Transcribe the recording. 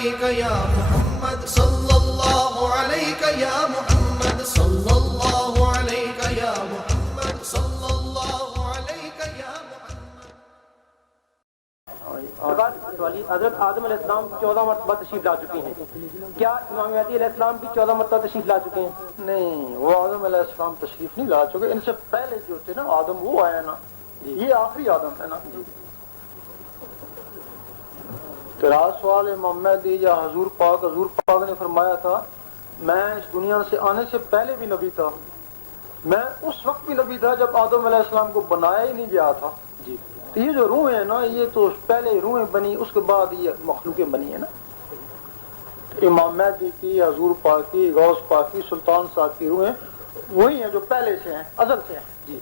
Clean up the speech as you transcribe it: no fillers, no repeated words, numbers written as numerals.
अलैका या मुहम्मद सल्लल्लाहु अलैका या मुहम्मद सल्लल्लाहु अलैका या मुहम्मद सल्लल्लाहु अलैका या मुहम्मद। हज़रत आदम अलैहिस्सलाम 14 मरतबा तशरीफ ला चुके हैं, क्या इमाम महदी अलैहिस्सलाम भी 14 मरतबा तशरीफ ला चुके हैं? नहीं, वो आदम अलैहिस्सलाम तशरीफ नहीं ला चुके, इनसे पहले जो थे ना आदम, वो आया ना, ये आखिरी आदम है ना। तेरा सवाल इमाम महदी या हजूर पाक ने फरमाया था मैं इस दुनिया से आने से पहले भी नबी था, मैं उस वक्त भी नबी था जब आदम अलैहिस्सलाम को बनाया ही नहीं गया था जी। तो ये जो रूह है ना, ये तो पहले रूहें बनी, उसके बाद ये मखलूकें बनी है ना। इमाम महदी की, हजूर पाक की, गौस पाक की, सुल्तान साहब की रूहें वही हैं जो पहले से हैं, अज़ल से हैं जी।